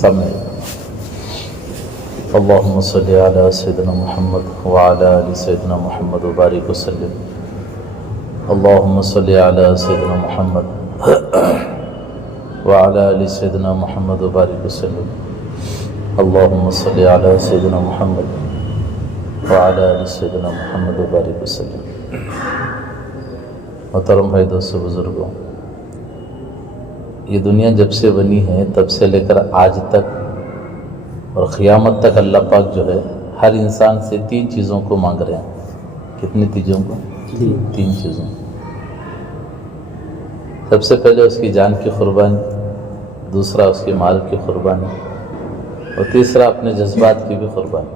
سامنے اللہم صلی علی سیدنا محمد وعلی آل سیدنا محمد وبارک وسلم اللہم صلی علی سیدنا محمد وعلی آل سیدنا محمد وبارک وسلم اللہم صلی علی سیدنا محمد وعلی آل سیدنا محمد وبارک وسلم۔ محترم بھائی دوستو بزرگوں، یہ دنیا جب سے بنی ہے تب سے لے کر آج تک اور قیامت تک اللہ پاک جو ہے ہر انسان سے 3 چیزوں کو مانگ رہے ہیں۔ کتنی چیزوں کو؟ 3 چیزوں۔ سب سے پہلے اس کی جان کی قربانی، دوسرا اس کے مال کی قربانی، اور تیسرا اپنے جذبات کی بھی قربانی۔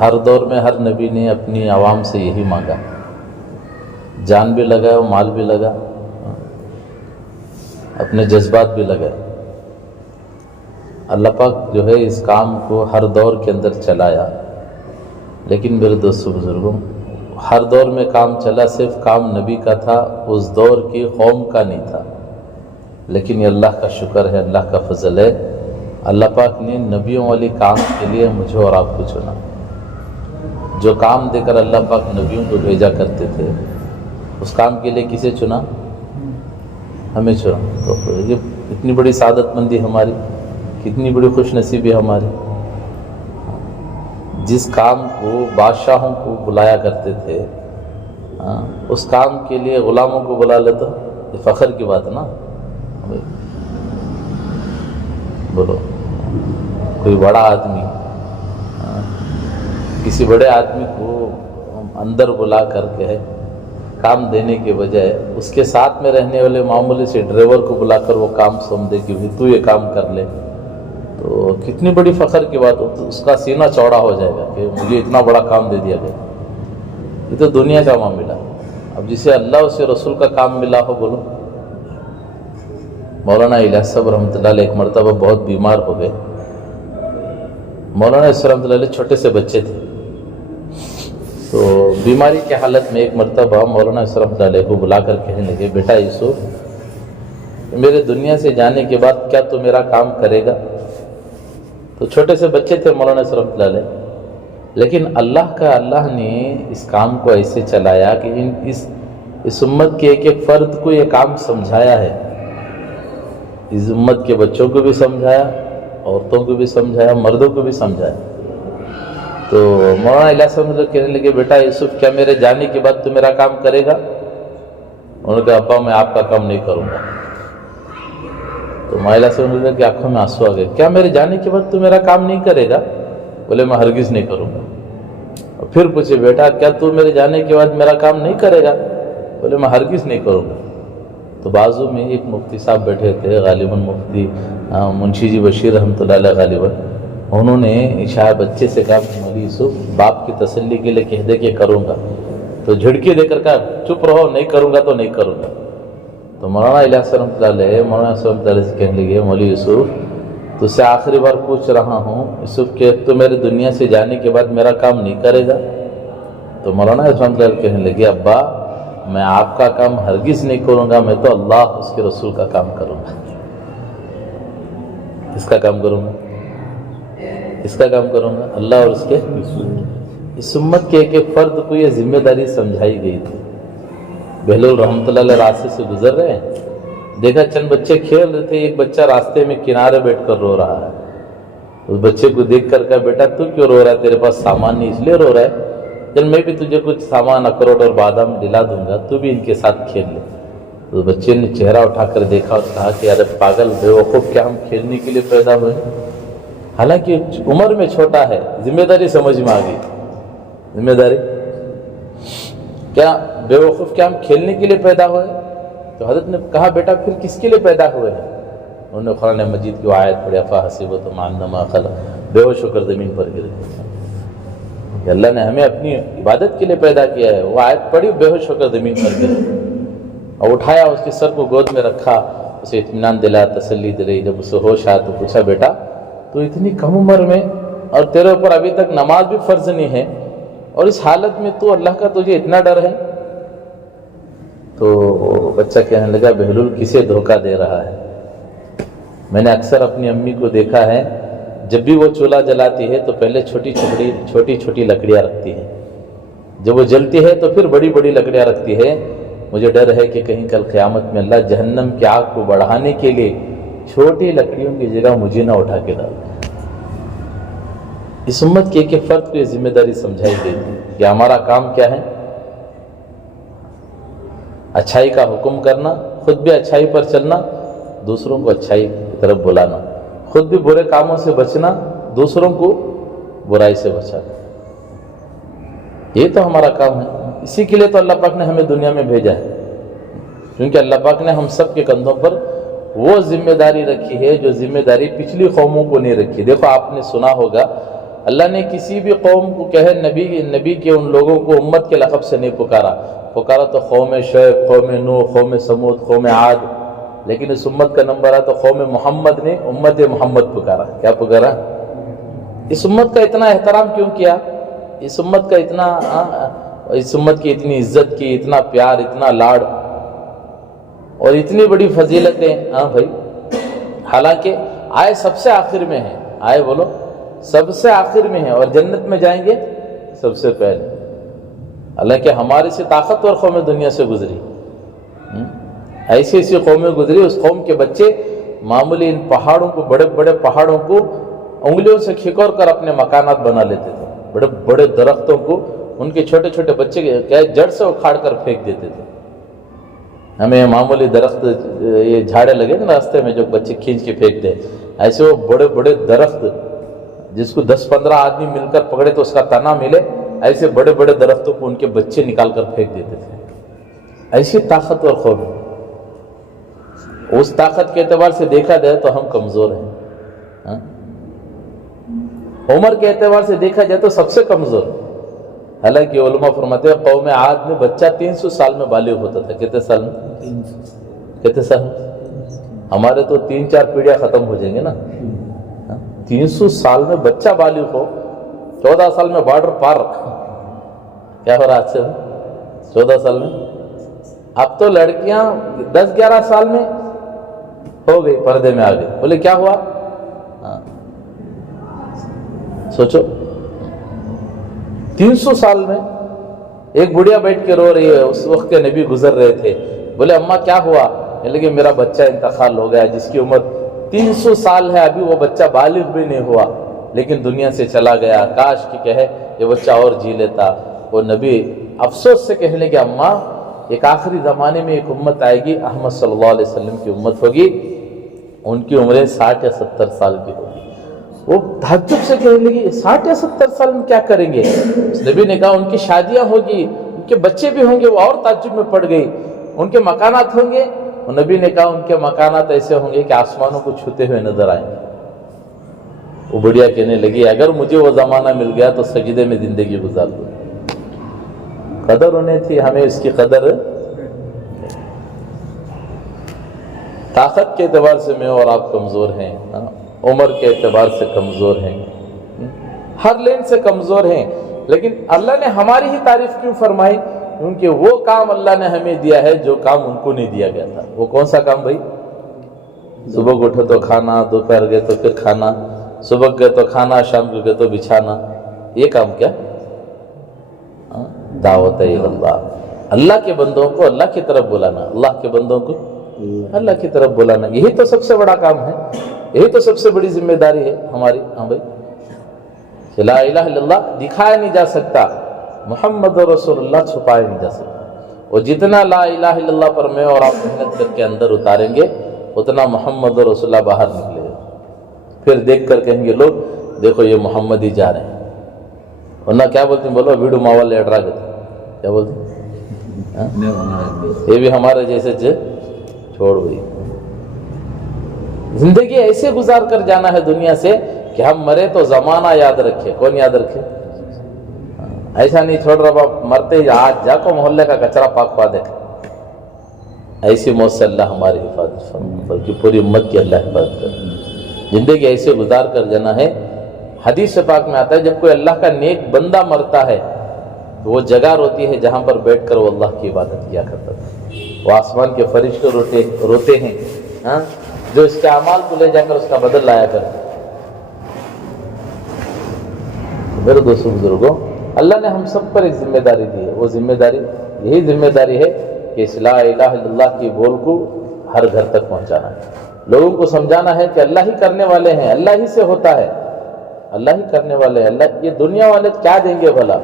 ہر دور میں ہر نبی نے اپنی عوام سے یہی مانگا، جان بھی لگا اور مال بھی لگا، اپنے جذبات بھی لگائے۔ اللہ پاک جو ہے اس کام کو ہر دور کے اندر چلایا، لیکن میرے دوستو بزرگوں، ہر دور میں کام چلا، صرف کام نبی کا تھا، اس دور کی قوم کا نہیں تھا۔ لیکن یہ اللہ کا شکر ہے، اللہ کا فضل ہے، اللہ پاک نے نبیوں والی کام کے لیے مجھے اور آپ کو چنا۔ جو کام دے کر اللہ پاک نبیوں کو بھیجا کرتے تھے، اس کام کے لیے کسے چنا؟ ہمیں چنا۔ تو یہ اتنی بڑی سعادت مندی ہماری، کتنی بڑی خوش نصیبی ہماری۔ جس کام کو بادشاہوں کو بلایا کرتے تھے، اس کام کے لیے غلاموں کو بلا لیتا، یہ فخر کی بات ہے نا۔ بولو، کوئی بڑا آدمی کسی بڑے آدمی کو اندر بلا کر کے کام دینے کے بجائے اس کے ساتھ میں رہنے والے معمولی سے ڈرائیور کو بلا کر وہ کام سمجھے کہ تو یہ کام کر لے، تو کتنی بڑی فخر کی بات ہو، تو اس کا سینہ چوڑا ہو جائے گا کہ مجھے اتنا بڑا کام دے دیا گیا۔ یہ تو دنیا کا معاملہ۔ اب جسے اللہ اس رسول کا کام ملا ہو، بولو۔ مولانا الیاس صاحب رحمۃ اللہ علیہ ایک مرتبہ بہت بیمار ہو گئے۔ مولانا الیاس رحمۃ اللہ علیہ چھوٹے سے بچے تھے، تو بیماری کی حالت میں ایک مرتبہ مولانا الیاس رحمۃ اللہ علیہ کو بلا کر کہنے لگے، بیٹا یوسف، میرے دنیا سے جانے کے بعد کیا تو میرا کام کرے گا؟ تو چھوٹے سے بچے تھے مولانا الیاس رحمۃ اللہ علیہ، لیکن اللہ نے اس کام کو ایسے چلایا کہ اس امت کے ایک ایک فرد کو یہ کام سمجھایا ہے۔ اس امت کے بچوں کو بھی سمجھایا، عورتوں کو بھی سمجھایا، مردوں کو بھی سمجھایا۔ تو مولانا الیاس رحمۃ اللہ کہنے لگے، بیٹا یوسف، کیا میرے جانے کے بعد تو میرا کام کرے گا؟ انہوں نے کہا، ابا میں آپ کا کام نہیں کروں گا۔ تو مولانا الیاس رحمۃ اللہ کی آنکھوں میں آنسو آ گئے، کیا میرے جانے کے بعد تو میرا کام نہیں کرے گا؟ بولے، میں ہرگز نہیں کروں گا۔ اور پھر پوچھے، بیٹا کیا تو میرے جانے کے بعد میرا کام نہیں کرے گا؟ بولے، میں ہرگز نہیں کروں گا۔ تو بازو میں ایک مفتی صاحب بیٹھے تھے، غالباً مفتی منشی جی بشیر رحمۃ اللہ علیہ غالباً، انہوں نے شاید بچے سے کہا، مولوی یوسف، باپ کی تسلی کے لیے کہہ دے کہ کروں گا۔ تو جھڑکی دے کر کہا، چپ رہو، نہیں کروں گا تو نہیں کروں گا۔ تو مولانا الیاس رحمۃ اللہ علیہ سے کہنے لگے، مولوی یوسف، تجھ سے آخری بار پوچھ رہا ہوں یوسف کہ تو میرے دنیا سے جانے کے بعد میرا کام نہیں کرے گا؟ تو مولانا رحمۃ اللہ کہنے لگے، ابا میں آپ کا کام ہرگز نہیں کروں گا، میں تو اللہ اس کے رسول کا کام کروں گا۔ اس کا کام کروں گا، اس کا کام کروں گا، اللہ اور اس کے اس امت کے ایک ایک فرد کو یہ ذمہ داری سمجھائی گئی تھی۔ بہلول رحمۃ اللہ علیہ راستے سے گزر رہے ہیں، دیکھا چند بچے کھیل رہے تھے، ایک بچہ راستے میں کنارے بیٹھ کر رو رہا ہے۔ اس بچے کو دیکھ کر کہا، بیٹا تو کیوں رو رہا ہے؟ تیرے پاس سامان نہیں اس لیے رو رہا ہے؟ چل میں بھی تجھے کچھ سامان اخروٹ اور بادام دلا دوں گا، تو بھی ان کے ساتھ کھیل لے۔ تو بچے نے چہرہ اٹھا کر دیکھا اور کہا کہ ارے پاگل بے وقوف، کیا ہم کھیلنے کے لیے پیدا ہوئے؟ حالانکہ عمر میں چھوٹا ہے، ذمہ داری سمجھ میں آ گئی۔ ذمہ داری کیا بے وقوف، کیا ہم کھیلنے کے لیے پیدا ہوئے؟ تو حضرت نے کہا، بیٹا پھر کس کے لیے پیدا ہوئے ہیں؟ انہوں نے قرآن مجید کی آیت پڑھی، افحسبتم انما خلق، بے ہوش ہو کر زمین پر گر گئے۔ اللہ نے ہمیں اپنی عبادت کے لیے پیدا کیا ہے، وہ آیت پڑھی، بے ہوش ہو کر زمین پر گرے، اور اٹھایا، اس کے سر کو گود میں رکھا، اسے اطمینان دلایا، تسلی دلائی۔ جب اسے ہوش آیا تو پوچھا، بیٹا تو اتنی کم عمر میں اور تیرے اوپر ابھی تک نماز بھی فرض نہیں ہے، اور اس حالت میں تو اللہ کا تجھے اتنا ڈر ہے؟ تو بچہ کہنے لگا، بہلول کسے دھوکہ دے رہا ہے؟ میں نے اکثر اپنی امی کو دیکھا ہے، جب بھی وہ چولہا جلاتی ہے تو پہلے چھوٹی چھوٹی لکڑیاں رکھتی ہے، جب وہ جلتی ہے تو پھر بڑی بڑی لکڑیاں رکھتی ہے۔ مجھے ڈر ہے کہ کہیں کل قیامت میں اللہ جہنم کی آگ کو بڑھانے کے لیے چھوٹی لکڑیوں کی جگہ مجھے نہ اٹھا کے ڈال دے۔ اس امت کے ایک فرد کو یہ ذمہ داری سمجھائی گئی کہ ہمارا کام کیا ہے؟ اچھائی کا حکم کرنا، خود بھی اچھائی پر چلنا، دوسروں کو اچھائی کی طرف بلانا، خود بھی برے کاموں سے بچنا، دوسروں کو برائی سے بچانا۔ یہ تو ہمارا کام ہے۔ اسی کے لیے تو اللہ پاک نے ہمیں دنیا میں بھیجا ہے، کیونکہ اللہ پاک نے ہم سب کے کندھوں پر وہ ذمہ داری رکھی ہے جو ذمہ داری پچھلی قوموں کو نہیں رکھی۔ دیکھو آپ نے سنا ہوگا اللہ نے کسی بھی قوم کو کہے نبی کے ان لوگوں کو امت کے لقب سے نہیں پکارا تو قوم شعیب، قوم نوح، قوم سمود، قوم عاد، لیکن اس امت کا نمبر ہے تو قوم محمد نے امت محمد پکارا۔ کیا پکارا؟ اس امت کا اتنا احترام کیوں کیا؟ اس امت کی اتنی عزت کی، اتنا پیار، اتنا لاڈ اور اتنی بڑی فضیلتیں۔ ہاں بھائی، حالانکہ آئے سب سے آخر میں ہیں، آئے بولو سب سے آخر میں ہیں، اور جنت میں جائیں گے سب سے پہلے۔ حالانکہ ہمارے سے طاقتور قومیں دنیا سے گزری، ایسی قومیں گزری، اس قوم کے بچے معمولی ان پہاڑوں کو، بڑے بڑے پہاڑوں کو انگلیوں سے کھکور کر اپنے مکانات بنا لیتے تھے، بڑے بڑے درختوں کو ان کے چھوٹے چھوٹے بچے کیا جڑ سے اکھاڑ کر پھینک دیتے تھے۔ ہمیں معمولی درخت، یہ جھاڑے لگے تھے نا راستے میں جو بچے کھینچ کے پھینکتے، ایسے وہ بڑے بڑے درخت جس کو 10-15 آدمی مل کر پکڑے تو اس کا تنا ملے، ایسے بڑے بڑے درختوں کو ان کے بچے نکال کر پھینک دیتے تھے۔ ایسی طاقتور قوم، اس طاقت کے اعتبار سے دیکھا جائے تو ہم کمزور ہیں، عمر کے اعتبار سے دیکھا جائے تو سب سے کمزور۔ حالانکہ علماء فرماتے ہیں قوم عاد میں بچہ 300 سال میں بالغ ہوتا تھا۔ کتنے سال میں؟ کتنے سال؟ ہمارے تو 3-4 پیڑھیاں ختم ہو جائیں گے نا۔ 300 سال میں بچہ بالغ ہو، 14 سال میں بارڈر پار رکھا۔ کیا ہو رہا آج سے 14 سال میں؟ اب تو لڑکیاں 10-11 سال میں ہو گئی، پردے میں آ گئی۔ بولے کیا ہوا؟ سوچو 300 سال میں۔ ایک بڑھیا بیٹھ کے رو رہی ہے، اس وقت کے نبی گزر رہے تھے، بولے اماں کیا ہوا؟ لیکن میرا بچہ انتقال ہو گیا جس کی عمر 300 سال ہے، ابھی وہ بچہ بالغ بھی نہیں ہوا لیکن دنیا سے چلا گیا، کاش کہ کہے یہ بچہ اور جی لیتا۔ وہ نبی افسوس سے کہنے لگے اماں ایک آخری زمانے میں ایک امت آئے گی، احمد صلی اللہ علیہ وسلم کی امت ہوگی، ان کی عمریں 60 یا 70 سال کی ہوگی۔ وہ تعجب سے کہنے لگی 60 یا 70 سال میں کیا کریں گے؟ اس نبی نے کہا ان کی شادیاں ہوگی، ان کے بچے بھی ہوں گے۔ وہ اور تعجب میں پڑ گئی، ان کے مکانات ہوں گے؟ وہ نبی نے کہا ان کے مکانات ایسے ہوں گے کہ آسمانوں کو چھوتے ہوئے نظر آئیں گے۔ وہ بڑھیا کہنے لگی اگر مجھے وہ زمانہ مل گیا تو سجدے میں زندگی گزار دوں۔ قدر انہیں تھی، ہمیں اس کی قدر۔ طاقت کے اعتبار سے میں اور آپ کمزور ہیں، عمر کے اعتبار سے کمزور ہیں، ہر لین سے کمزور ہیں، لیکن اللہ نے ہماری ہی تعریف کیوں فرمائی؟ کیونکہ وہ کام اللہ نے ہمیں دیا ہے جو کام ان کو نہیں دیا گیا تھا۔ وہ کون سا کام بھائی؟ صبح کو اٹھو تو کھانا، دوپہر گئے تو پھر کھانا، صبح گئے تو کھانا، شام کو گئے تو بچھانا۔ یہ کام کیا؟ دعوت اللہ، اللہ کے بندوں کو اللہ کی طرف بلانا، اللہ کے بندوں کو اللہ کی طرف بلانا، یہی تو سب سے بڑا کام ہے، یہی تو سب سے بڑی ذمہ داری ہے ہماری۔ ہاں بھائی، لا الہ الا اللہ دکھایا نہیں جا سکتا، محمد رسول اللہ چھپایا نہیں جا سکتا، اور جتنا لا الہ الا اللہ پر میں اور آپ محنت کر کے اندر اتاریں گے اتنا محمد رسول اللہ باہر نکلے گا۔ پھر دیکھ کر کہیں گے لوگ دیکھو یہ محمد ہی جا رہے ہیں، ورنہ کیا بولتے ہیں؟ بولو ویڈو ماوا لیٹ رہا گئے، کیا بولتے ہیں؟ یہ بھی ہمارے جیسے چھوڑ گئی۔ زندگی ایسے گزار کر جانا ہے دنیا سے کہ ہم مرے تو زمانہ یاد رکھے۔ کون یاد رکھے؟ ایسا نہیں چھوڑ رہا باپ مرتے ہی آج جا کو محلے کا کچرا پاک پا دے۔ ایسی موت سے اللہ ہماری حفاظت فرمائے، بلکہ پوری امت کی اللہ حفاظت کرے۔ زندگی ایسے گزار کر جانا ہے۔ حدیث پاک میں آتا ہے جب کوئی اللہ کا نیک بندہ مرتا ہے تو وہ جگہ روتی ہے جہاں پر بیٹھ کر وہ اللہ کی عبادت کیا کرتا تھا۔ وہ آسمان کے فرشتے روتے ہیں، ہاں جو اس کے اعمال کو لے جا کر اس کا بدل لایا کرتے. میرے دوستوں بزرگوں، اللہ نے ہم سب پر ایک ذمہ داری دی ہے. وہ ذمہ داری یہی ذمہ داری ہے کہ اس لا الہ الا اللہ کی بول کو ہر گھر تک پہنچانا ہے. لوگوں کو سمجھانا ہے کہ اللہ ہی کرنے والے ہیں، اللہ ہی سے ہوتا ہے، اللہ ہی کرنے والے ہیں. اللہ، یہ دنیا والے کیا دیں گے بھلا؟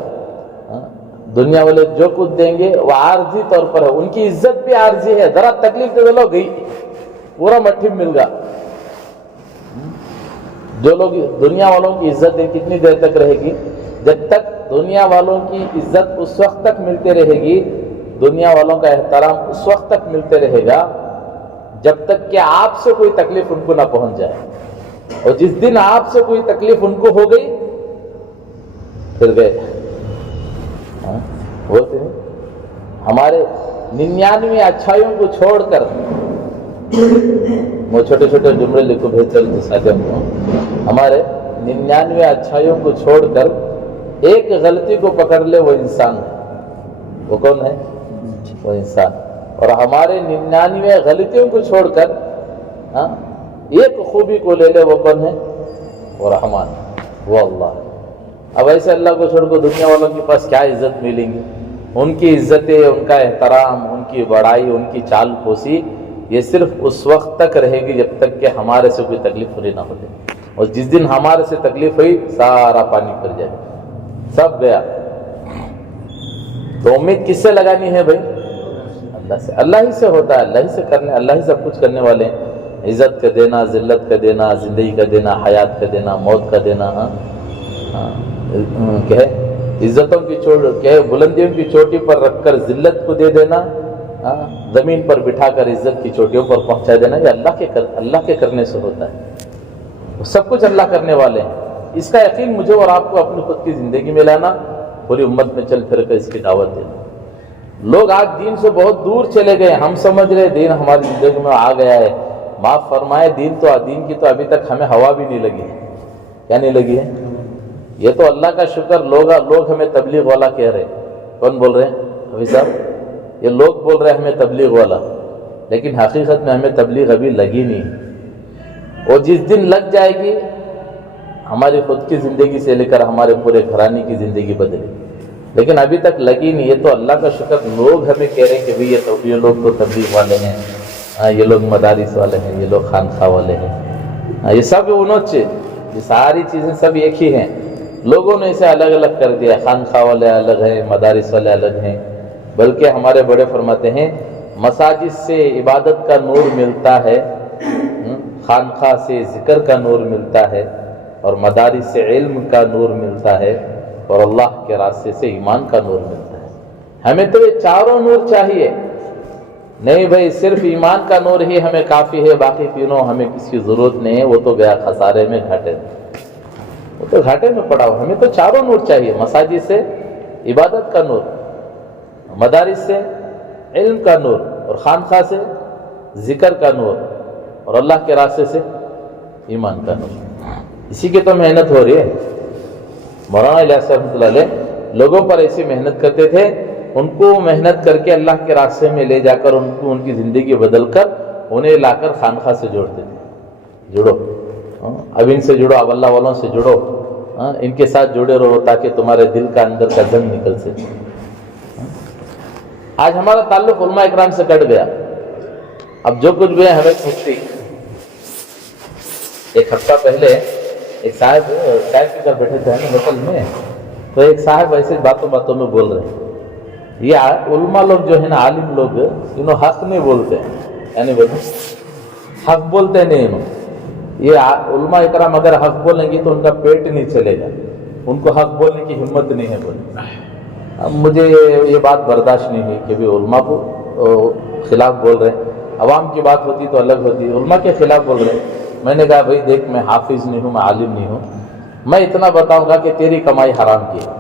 دنیا والے جو کچھ دیں گے وہ عارضی طور پر ہے. ان کی عزت بھی عارضی ہے. ذرا تکلیف دے دو گئی، پورا مٹھی میں مل گا. جو لوگ دنیا والوں کی عزت دیں، کتنی دیر تک رہے گی؟ جب تک دنیا والوں کی عزت اس وقت تک ملتے رہے گی، دنیا والوں کا احترام اس وقت تک ملتے رہے گا جب تک کہ آپ سے کوئی تکلیف ان کو نہ پہنچ جائے. اور جس دن آپ سے کوئی تکلیف ان کو ہو گئی پھر گئے. بولتے ہیں ہمارے 99 اچھائیوں کو چھوڑ کر، وہ چھوٹے چھوٹے جملے لکھو بھیج چلتے ساتھیوں کو، ہمارے 99 اچھائیوں کو چھوڑ کر ایک غلطی کو پکڑ لے وہ انسان ہے. وہ کون ہے؟ وہ انسان. اور ہمارے 99 غلطیوں کو چھوڑ کر ایک خوبی کو لے لے وہ کون ہے؟ وہ رحمان، وہ اللہ ہے. اب ایسے اللہ کو چھوڑ کر دنیا والوں کے پاس کیا عزت ملیں گی؟ ان کی عزتیں، ان کا احترام، ان کی بڑائی، ان کی چال پوسی، یہ صرف اس وقت تک رہے گی جب تک کہ ہمارے سے کوئی تکلیف پوری نہ ہو جائے. اور جس دن ہمارے سے تکلیف ہوئی سارا پانی پھر جائے، سب گیا. تو امید کس سے لگانی ہے بھائی؟ اللہ سے. اللہ ہی سے ہوتا ہے، اللہ ہی سے کرنے، اللہ ہی سب کچھ کرنے والے ہیں. عزت کا دینا، ذلت کا دینا، زندگی کا دینا، حیات کا دینا، موت کا دینا. کہ عزتوں کی چوٹ، کہ بلندیوں کی چوٹی پر رکھ کر ذلت کو دے دینا، زمین پر بٹھا کر عزت کی چوٹیوں پر پہنچا دینا. یہ اللہ کے کرنے سے ہوتا ہے. سب کچھ اللہ کرنے والے ہیں. اس کا یقین مجھے اور آپ کو اپنی خود کی زندگی میں لانا، پوری امت میں چل پھر کر اس کی دعوت دینا. لوگ آج دین سے بہت دور چلے گئے. ہم سمجھ رہے دین ہماری زندگی میں آ گیا ہے. معاف فرمائے، دین کی تو ابھی تک ہمیں ہوا بھی نہیں لگی ہے. کیا نہیں لگی ہے؟ یہ تو اللہ کا شکر، لوگ ہمیں تبلیغ والا کہہ رہے. کون بول رہے ہیں ابھی صاحب؟ یہ لوگ بول رہے ہیں ہمیں تبلیغ والا، لیکن حقیقت میں ہمیں تبلیغ ابھی لگی نہیں. اور جس دن لگ جائے گی ہماری خود کی زندگی سے لے کر ہمارے پورے گھرانے کی زندگی بدلے گی، لیکن ابھی تک لگی نہیں. یہ تو اللہ کا شکر، لوگ ہمیں کہہ رہے ہیں کہ بھئی یہ لوگ تو تبلیغ والے ہیں، یہ لوگ مدارس والے ہیں، یہ لوگ خانخواہ والے ہیں. یہ سب انوچ، یہ ساری چیزیں سب ایک ہی ہیں. لوگوں نے اسے الگ الگ کر دیا. خانخواہ والے الگ ہیں، مدارس والے الگ ہیں. بلکہ ہمارے بڑے فرماتے ہیں مساجد سے عبادت کا نور ملتا ہے، خانخواہ سے ذکر کا نور ملتا ہے، اور مدارس سے علم کا نور ملتا ہے، اور اللہ کے راستے سے ایمان کا نور ملتا ہے. ہمیں تو یہ چاروں نور چاہیے. نہیں بھائی صرف ایمان کا نور ہی ہمیں کافی ہے، باقی تینوں ہمیں کسی کی ضرورت نہیں ہے. وہ تو گیا خسارے میں، گھاٹے میں، وہ تو گھاٹے میں پڑا ہو. ہمیں تو چاروں نور چاہیے. مساجد سے عبادت کا نور، مدارس سے علم کا نور، اور خانخواہ سے ذکر کا نور، اور اللہ کے راستے سے ایمان کا نور. اسی کی تو محنت ہو رہی ہے. مولانا الیاس رحمۃ اللہ علیہ لوگوں پر ایسی محنت کرتے تھے. ان کو محنت کر کے اللہ کے راستے میں لے جا کر ان کی زندگی بدل کر انہیں لا کر خانخواہ سے جوڑتے تھے. جڑو، اب ان سے جڑو، اب اللہ والوں سے جڑو، ان کے ساتھ جڑے رہو تاکہ تمہارے دل کا اندر کا زنگ نکل سکے. آج ہمارا تعلق علماء اکرام سے کٹ گیا. اب جو کچھ بھی ہے ہمیں مفتی. ایک ہفتہ پہلے ایک صاحب چائے پی کر بیٹھے تھے ہوٹل میں، تو ایک صاحب ایسے باتوں میں بول رہے ہیں یہ علماء لوگ جو ہے نا، عالم لوگ، انہوں حق نہیں بولتے ہیں. یعنی حق بولتے نہیں انہوں. یہ علماء اکرام اگر حق بولیں گے تو ان کا پیٹ نہیں چلے گا، ان کو حق بولنے کی ہمت نہیں ہے بولے. اب مجھے یہ بات برداشت نہیں ہوئی کہ بھی علماء کو خلاف بول رہے ہیں. عوام کی بات ہوتی تو الگ ہوتی، علماء کے خلاف بول رہے ہیں. میں نے کہا بھائی دیکھ، میں حافظ نہیں ہوں، میں عالم نہیں ہوں. میں اتنا بتاؤں گا کہ تیری کمائی حرام کی ہے.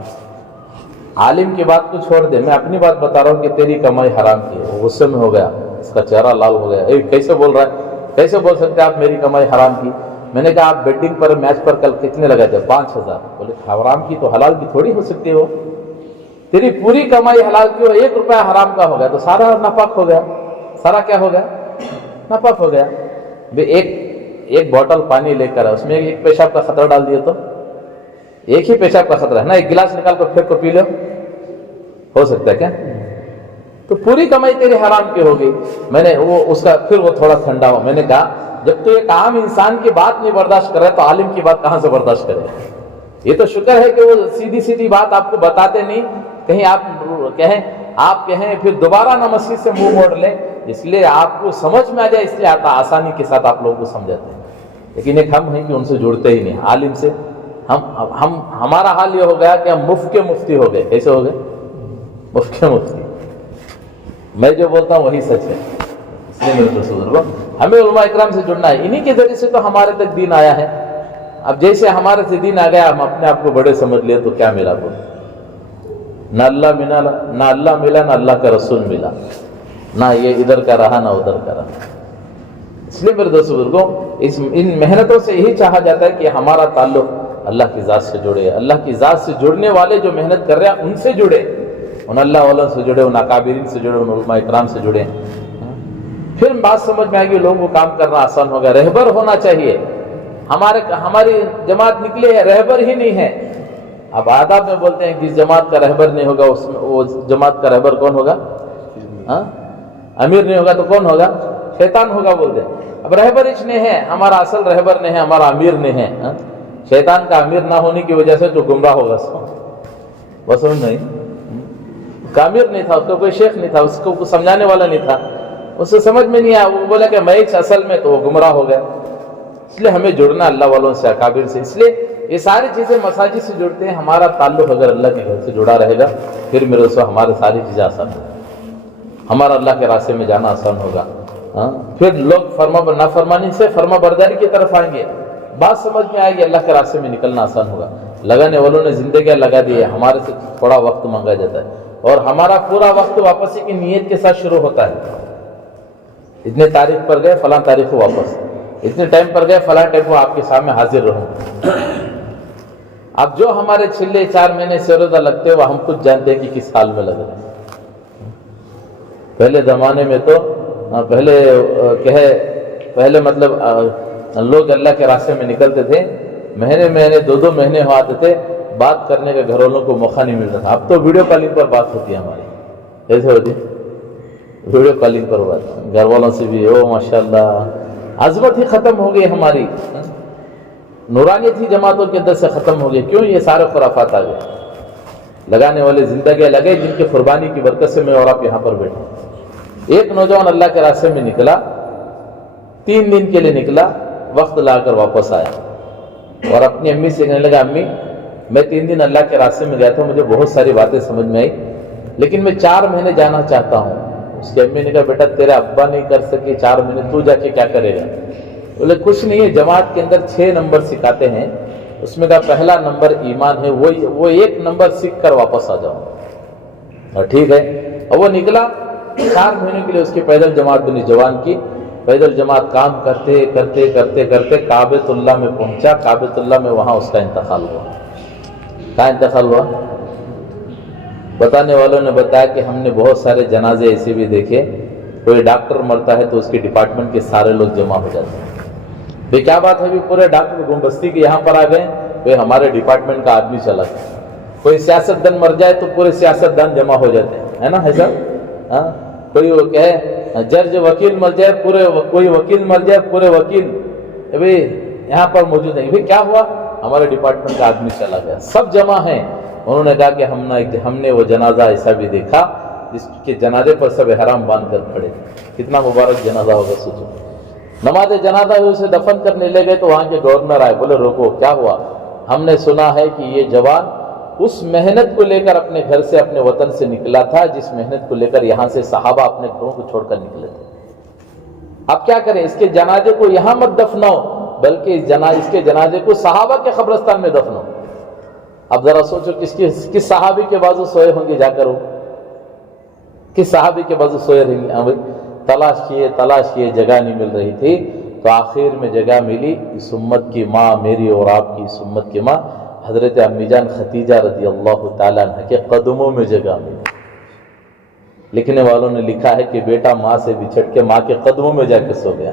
عالم کی بات کو چھوڑ دے، میں اپنی بات بتا رہا ہوں کہ تیری کمائی حرام کی ہے. وہ غصے میں ہو گیا، اس کا چہرہ لال ہو گیا. کیسے بول رہا ہے؟ کیسے بول سکتے آپ میری کمائی حرام کی؟ میں نے کہا آپ بیٹنگ پر، میچ پر کل کتنے لگائے تھے؟ 5000. بولے حرام کی تو حلال کی تھوڑی ہو سکتی ہو. تیری پوری کمائی حلال کی ہو، 1 روپیہ حرام کا ہو گیا تو سارا ناپاک ہو گیا. سارا کیا ہو گیا؟ ناپاک ہو گیا. ایک بوتل پانی لے کر اس میں ایک پیشاب کا خطرہ ڈال دیے تو ایک ہی پیشاب کا خطرہ ہے نا, ایک گلاس نکال کر پھر کو پی لو, ہو سکتا ہے کیا؟ تو پوری کمائی تیری حرام کی ہوگی. میں نے اس کا پھر وہ تھوڑا ٹھنڈا ہوا, میں نے کہا جب تو ایک عام انسان کی بات نہیں برداشت کر رہا تو عالم کی بات کہاں سے برداشت کرے؟ یہ تو شکر ہے کہ وہ سیدھی بات آپ کو بتاتے نہیں, کہیں آپ کہیں پھر دوبارہ نہ مسجد سے منہ موڑ لیں, اس لیے آپ کو سمجھ میں آ جائے, اس لیے آتا آسانی کے ساتھ آپ لوگوں کو سمجھاتے ہیں. لیکن ایک ہم ہیں کہ ان سے جڑتے ہی نہیں, عالم سے ہمارا حال یہ ہو گیا کہ ہم مفت کے مفتی ہو گئے. کیسے ہو گئے؟ مفت کے مفتی. میں جو بولتا ہوں وہی سچ ہے. اس لیے میرے بزرگوں ہمیں علماء اکرام سے جڑنا ہے, انہی کے ذریعے سے تو ہمارے تک دین آیا ہے. اب جیسے ہمارے سے دین آ گیا, ہم اپنے آپ کو بڑے سمجھ لیے تو کیا ملا بول؟ نہ اللہ ملا نہ اللہ کا رسول ملا, نہ یہ ادھر کا رہا نہ ادھر کا رہا. اس لیے میرے دوست بزرگوں ان محنتوں سے یہی چاہا جاتا ہے کہ ہمارا تعلق اللہ کی ذات سے جڑے. اللہ کی ذات سے جڑنے والے جو محنت کر رہے ہیں ان سے جڑے, ان اللہ والوں سے جڑے, ان اکابرین سے جڑے, ان علماء اکرام سے جڑے. پھر بات سمجھ میں آئے گی, لوگوں کو کام کرنا آسان ہوگا. رہبر ہونا چاہیے. ہماری جماعت نکلی ہے, رہبر ہی نہیں ہے. اب آداب میں بولتے ہیں کہ جس جماعت کا رہبر نہیں ہوگا اس میں وہ جماعت کا رہبر کون ہوگا؟ امیر نہیں ہوگا تو کون ہوگا؟ شیطان ہوگا بولتے ہیں. اب رہبر اچ نہیں ہے, ہمارا اصل رہبر نہیں ہے, ہمارا امیر نہیں ہے. شیطان کا امیر نہ ہونے کی وجہ سے جو گمراہ ہوگا بس نہیں, کا امیر نہیں تھا, اس کو کوئی شیخ نہیں تھا, اس کو سمجھانے والا نہیں تھا, اس سے سمجھ میں نہیں آیا, وہ بولا کہ میں اصل میں, تو وہ گمراہ ہو گیا. اس لیے ہمیں جڑنا اللہ والوں سے, اکابر سے. اس لیے یہ ساری چیزیں مساجد سے جڑتے ہیں. ہمارا تعلق اگر اللہ کے گھر سے جڑا رہے گا پھر میرے دوستو ہمارے ساری چیزیں آسان ہوگی, ہمارا اللہ کے راستے میں جانا آسان ہوگا. پھر لوگ نافرمانی سے فرما برداری کی طرف آئیں گے, بات سمجھ میں آئے گی, اللہ کے راستے میں نکلنا آسان ہوگا. لگانے والوں نے زندگیاں لگا دی ہے, ہمارے سے تھوڑا وقت مانگا جاتا ہے, اور ہمارا پورا وقت واپسی کی نیت کے ساتھ شروع ہوتا ہے. اتنے تاریخ پر گئے فلاں تاریخ کو واپس, اتنے ٹائم پر گئے فلاں ٹائم کو آپ کے سامنے حاضر رہوں. اب جو ہمارے چھلے 4 مہینے سے روزہ لگتے وہ ہم خود جانتے ہیں کہ کس حال میں لگ رہے ہیں. پہلے زمانے میں تو پہلے مطلب لوگ اللہ کے راستے میں نکلتے تھے, مہینے 2 مہینے ہو آتے تھے, بات کرنے کا گھر والوں کو موقع نہیں ملتا تھا. اب تو ویڈیو کالنگ پر بات ہوتی ہے ہماری. کیسے ہوتی؟ ویڈیو کالنگ پر بات گھر والوں سے بھی. او ماشاءاللہ, عظمت ہی ختم ہو گئی ہماری, نورانیت ہی جماعتوں کے اندر سے ختم ہو گئی. کیوں؟ یہ سارے خرافات آ گئے. لگانے والے زندگیاں لگے جن کی قربانی کی برکت سے میں اور آپ یہاں پر بیٹھے. ایک نوجوان اللہ کے راستے میں نکلا, 3 دن کے لیے نکلا, وقت لا کر واپس آیا اور اپنی امی سے کہنے لگا, امی میں 3 دن اللہ کے راستے میں گیا تھا, مجھے بہت ساری باتیں سمجھ میں آئی, لیکن میں 4 مہینے جانا چاہتا ہوں. اس کی امی نے کہا, بیٹا تیرے ابا نہیں کر سکے 4 مہینے, تو جا کے کیا کرے گا؟ بولے کچھ نہیں ہے, جماعت کے اندر 6 نمبر سکھاتے ہیں, اس میں کہا پہلا نمبر ایمان ہے, وہ 1 نمبر سیکھ کر واپس آ جاؤں. اور ٹھیک ہے. اور وہ نکلا 4 مہینے کے لیے. اس کی پیدل جماعت بنی جوان کی. پیدل جماعت کام کرتے کرتے کعبۃ اللہ میں پہنچا. کعبۃ اللہ میں وہاں اس کا انتقال ہوا. کہاں انتقال ہوا؟ بتانے والوں نے بتایا کہ ہم نے بہت سارے جنازے ایسے بھی دیکھے, کوئی ڈاکٹر مرتا ہے تو اس کے ڈپارٹمنٹ کے سارے لوگ جمع ہو جاتے ہیں. بھئی کیا بات ہے, بھی پورے ڈاکٹر گمبستی کے یہاں پر آ گئے, بھئی ہمارے ڈپارٹمنٹ کا آدمی چلا گیا. کوئی سیاستدان مر جائے تو پورے سیاستدان جمع ہو جاتے ہیں, ہے نا, ہے صاحب. کوئی وہ کہے جج وکیل مر جائے, کوئی وکیل مر جائے, پورے وکیل بھئی یہاں پر موجود نہیں. بھئی کیا ہوا؟ ہمارے ڈپارٹمنٹ کا آدمی چلا گیا. سب جمع ہیں. انہوں نے کہا کہ ہم نے وہ جنازہ ایسا بھی دیکھا جس کے جنازے پر سب احرام باندھ کر کھڑے. کتنا مبارک جنازہ ہوگا سوچو. نماز جنازہ ہوئی, اسے دفن کرنے لے گئے تو وہاں کے گورنر آئے, بولے روکو, کیا ہوا؟ ہم نے سنا ہے کہ یہ جوان اس محنت کو لے کر اپنے گھر سے, اپنے وطن سے نکلا تھا جس محنت کو لے کر یہاں سے صحابہ اپنے گھروں کو چھوڑ کر نکلے تھے. اب کیا کریں؟ اس کے جنازے کو یہاں مت دفناؤ, بلکہ اس کے جنازے کو صحابہ کے قبرستان میں دفناؤ. اب ذرا سوچو کس صحابی کے بازو سوئے ہوں گے جا کر, کس صحابی کے بازو سوئے رہیں گے. تلاش کیے جگہ نہیں مل رہی تھی, تو آخر میں جگہ ملی. اس امت کی ماں, میری اور آپ کی اس امت کی ماں حضرت امی جان ختیجہ رضی اللہ تعالیٰ عنہ کے قدموں میں جگہ ملی. لکھنے والوں نے لکھا ہے کہ بیٹا ماں سے بچھڑ کے ماں کے قدموں میں جا کے سو گیا.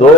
2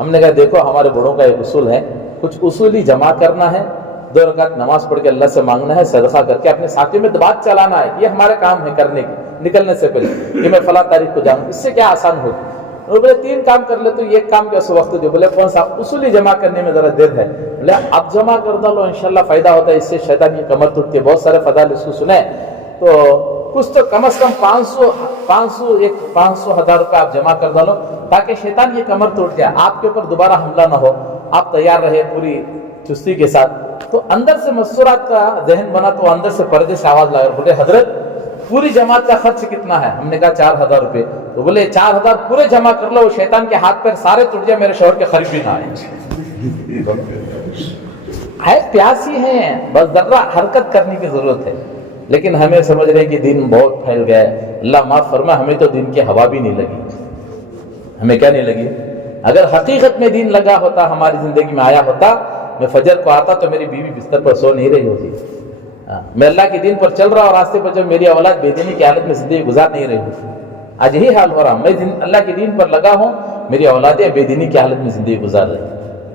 ہم نے کہا دیکھو ہمارے بڑوں کا ایک اصول ہے, کچھ اصولی جمع کرنا ہے, 2 رکعت نماز پڑھ کے اللہ سے مانگنا ہے, صدقہ کر کے اپنے ساتھی میں بات چلانا ہے, یہ ہمارا کام ہے کرنے کی, نکلنے سے پہلے کہ میں فلاں تاریخ کو جاؤں, اس سے کیا آسان ہوگی. وہ بولے 3 کام کر لے تو ایک کام کیسے وقت جو, بولے کون سا, اصولی جمع کرنے میں ذرا دیر ہے. بولے اب جمع کر دو انشاءاللہ فائدہ ہوتا ہے, اس سے شیطان کی کمر ٹوٹتی ہے. بہت سارے فضائل اس کو سنے, تو کچھ تو کم از کم 500,000 روپے آپ جمع کر ڈالو تاکہ شیطان کی کمر ٹوٹ جائے, آپ کے اوپر دوبارہ حملہ نہ ہو, آپ تیار رہے پوری چستی کے ساتھ. تو اندر سے مسورات کا ذہن بنا, تو اندر سے پردے سے آواز لگا, بولے حضرت پوری جماعت کا خرچ کتنا ہے؟ ہم نے کہا 4,000 روپے. تو بولے 4,000 پورے جمع کر لو, شیطان کے ہاتھ پیر سارے ٹوٹ جائے, میرے شوہر کے قریب بھی نہ آئے. پیاسی ہیں, بس ذرا حرکت کرنے کی ضرورت ہے. لیکن ہمیں سمجھ رہے ہیں کہ دین بہت پھیل گیا ہے. اللہ معاف فرما, ہمیں تو دین کی ہوا بھی نہیں لگی. ہمیں کیا نہیں لگی؟ اگر حقیقت میں دین لگا ہوتا, ہماری زندگی میں آیا ہوتا, میں فجر کو آتا تو میری بیوی بستر پر سو نہیں رہی ہوتی, میں اللہ کے دین پر چل رہا اور راستے پر جب میری اولاد بے دینی کی حالت میں زندگی گزار نہیں رہی ہوتی. آج یہی حال ہو رہا, میں اللہ کے دین پر لگا ہوں, میری اولادیں بے دینی کی حالت میں زندگی گزار رہی.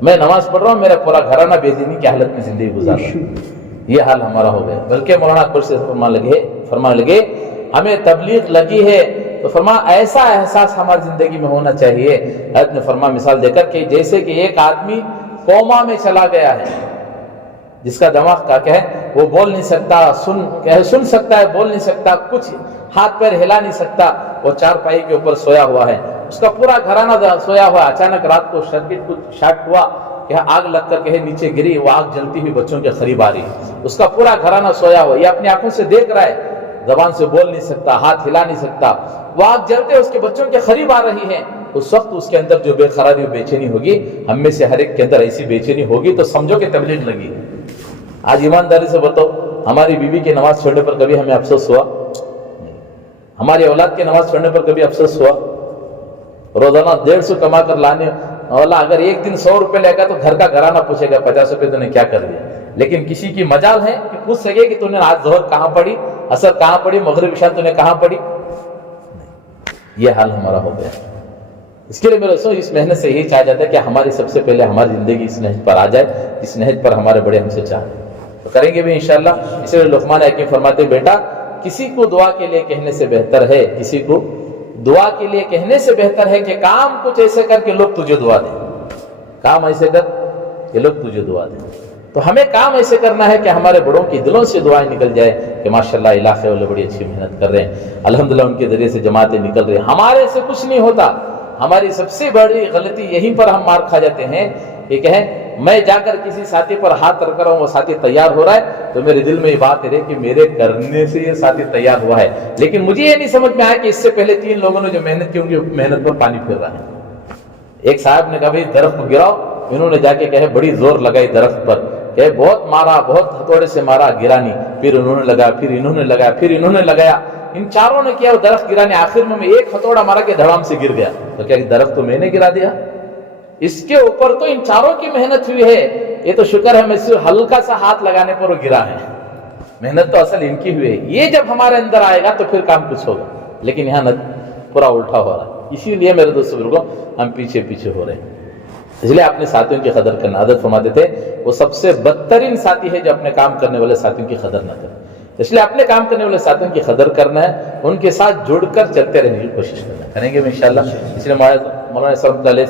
میں نماز پڑھ رہا ہوں, میرا پورا گھرانہ بے دینی کی حالت میں زندگی گزار رہا ہے. یہ حال ہمارا ہو گیا. بلکہ مولانا اکبر سے فرمان لگے ہمیں تبلیغ لگی ہے تو فرما ایسا احساس ہماری زندگی میں ہونا چاہیے. حضرت نے فرما مثال دے کر کہ جیسے کہ ایک آدمی کوما میں چلا گیا ہے, جس کا دماغ کا کیا ہے, وہ بول نہیں سکتا, سن سکتا ہے, بول نہیں سکتا, کچھ ہاتھ پیر ہلا نہیں سکتا, وہ چارپائی کے اوپر سویا ہوا ہے, اس کا پورا گھرانہ سویا ہوا. اچانک رات کو شارٹ ہوا کہ آگ لگ کر کے نیچے گری, وہ آگ جلتی ہوئی بچوں کے قریب آ رہی, اس کا پورا گھرانہ سویا ہوا, یہ اپنی آنکھوں سے دیکھ رہا ہے, زبان سے بول نہیں سکتا, ہاتھ ہلا نہیں سکتا, وہ آگ جلتے اس کے بچوں کے قریب آ رہی ہے. اس وقت اس کے اندر جو بے قراری و بے چینی ہوگی, ہم میں سے ہر ایک کے اندر ایسی بے چینی ہوگی تو سمجھو کہ تبلیغ لگی. آج ایمانداری سے بتاؤ, ہماری بیوی کی نماز چھوڑنے پر کبھی ہمیں افسوس ہوا؟ ہماری اولاد کی نماز چھوڑنے پر کبھی افسوس ہوا؟ روزانہ 150 کما کر لانے والا اگر ایک دن 100 روپے لے گا تو گھر کا گھرانہ پوچھے گا 50 روپے تو نے کیا کر دیا. لیکن کسی کی مجال ہے کہ پوچھ سکے کہ تو نے آج ظہر کہاں پڑھی, عصر کہاں پڑھی, مغرب عشاء تو نے کہاں پڑھی؟ یہ حال ہمارا ہو گیا. اس کے لیے میرے دوستوں اس محنت سے یہی چاہا جاتا ہے کہ ہماری سب سے پہلے ہماری زندگی اس نہج پر آ جائے, اس نہج پر ہمارے بڑے ہم سے چاہیں, تو کریں گے بھی انشاءاللہ. اس لیے لقمان حکیم فرماتے بیٹا کسی کو دعا کے لیے کہنے سے بہتر ہے, کسی کو دعا کے لیے کہنے سے بہتر ہے کہ کام کچھ ایسے کر کے لوگ تجھے دعا دیں, کام ایسے کر کہ لوگ تجھے دعا دیں. تو ہمیں کام ایسے کرنا ہے کہ ہمارے بڑوں کی دلوں سے دعائیں نکل جائے کہ ماشاءاللہ علاقے والے بڑی اچھی محنت کر رہے ہیں, الحمدللہ ان کے ذریعے سے جماعتیں نکل رہی ہیں. ہمارے سے کچھ نہیں ہوتا. ہماری سب سے بڑی غلطی یہیں پر ہم مار کھا جاتے ہیں کہ کہیں میں جا کر کسی ساتھی پر ہاتھ رکھ رہا ہوں, وہ ساتھی تیار ہو رہا ہے تو میرے دل میں یہ بات ہے کہ میرے کرنے سے یہ ساتھی تیار ہوا ہے, لیکن مجھے یہ نہیں سمجھ میں آیا کہ اس سے پہلے 3 لوگوں نے جو محنت کی ان کی محنت پر پانی پھر رہا ہے. ایک صاحب نے کہا بھائی درخت کو گراؤ, انہوں نے جا کے کہے بڑی زور لگائی درخت پر, کہ بہت مارا, بہت ہتھوڑے سے مارا, گرا نہیں. پھر انہوں نے لگایا, پھر انہوں نے لگایا, پھر انہوں نے لگایا, ان چاروں نے کیا, وہ درخت گرا نہیں. آخر میں ایک ہتھوڑا مارا کہ دھڑام سے گر گیا. تو کیا درخت تو میں نے گرا دیا؟ اس کے اوپر تو ان چاروں کی محنت ہوئی ہے. یہ تو شکر ہے میں صرف ہلکا سا ہاتھ لگانے پر وہ گرا ہے, محنت تو اصل ان کی ہوئی ہے. یہ جب ہمارے اندر آئے گا تو پھر کام کچھ ہوگا, لیکن یہاں پورا الٹا ہو رہا ہے. اسی لیے میرے دوست بزرگوں ہم پیچھے پیچھے ہو رہے ہیں. اس لیے اپنے ساتھیوں کی قدر کرنا. حضرت فرماتے تھے وہ سب سے بدترین ساتھی ہے جو اپنے کام کرنے والے ساتھیوں کی قدر نہ کرے. اس لیے اپنے کام کرنے والے ساتھیوں کی قدر کرنا ہے, ان کے ساتھ جڑ کر چلتے رہنے کی کوشش کرنا. کریں گے انشاءاللہ. اس لیے مولانا صاحب علیہ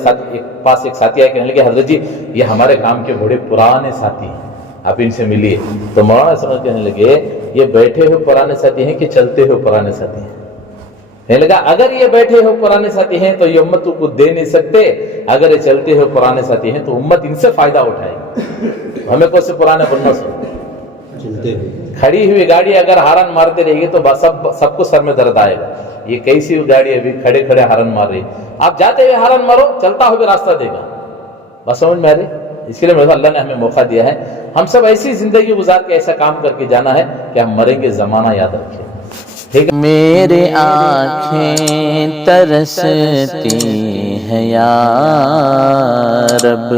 پاس ایک ساتھی آئے, کہنے لگے حضرت جی یہ ہمارے کام کے بڑے پرانے ساتھی ہیں, آپ ان سے ملیے. تو مولانا صاحب کہنے لگے یہ بیٹھے ہوئے پرانے ساتھی ہیں کہ چلتے ہوئے پرانے ساتھی ہیں؟ کہنے لگا اگر یہ بیٹھے ہوئے پرانے ساتھی ہیں تو یہ امت کو دے نہیں سکتے, اگر یہ چلتے ہوئے پرانے ساتھی ہیں تو امت ان سے فائدہ اٹھائے گی. ہمیں کون سے پرانے بننا سو, کھڑی ہوئی گاڑی اگر ہارن مارتے رہے گی تو سب کو سر میں درد آئے گا. یہ کیسی گاڑی ابھی کھڑے کھڑے ہارن مار رہی, آپ جاتے ہوئے ہارن مارو, چلتا ہوئے راستہ دے گا. بس سمجھ میں آ رہی. اس کے لیے اللہ نے ہمیں موقع دیا ہے, ہم سب ایسی زندگی گزار کے ایسا کام کر کے جانا ہے کہ ہم مریں گے زمانہ یاد رکھیں. میرے آنکھیں ترستی ہیں یا رب,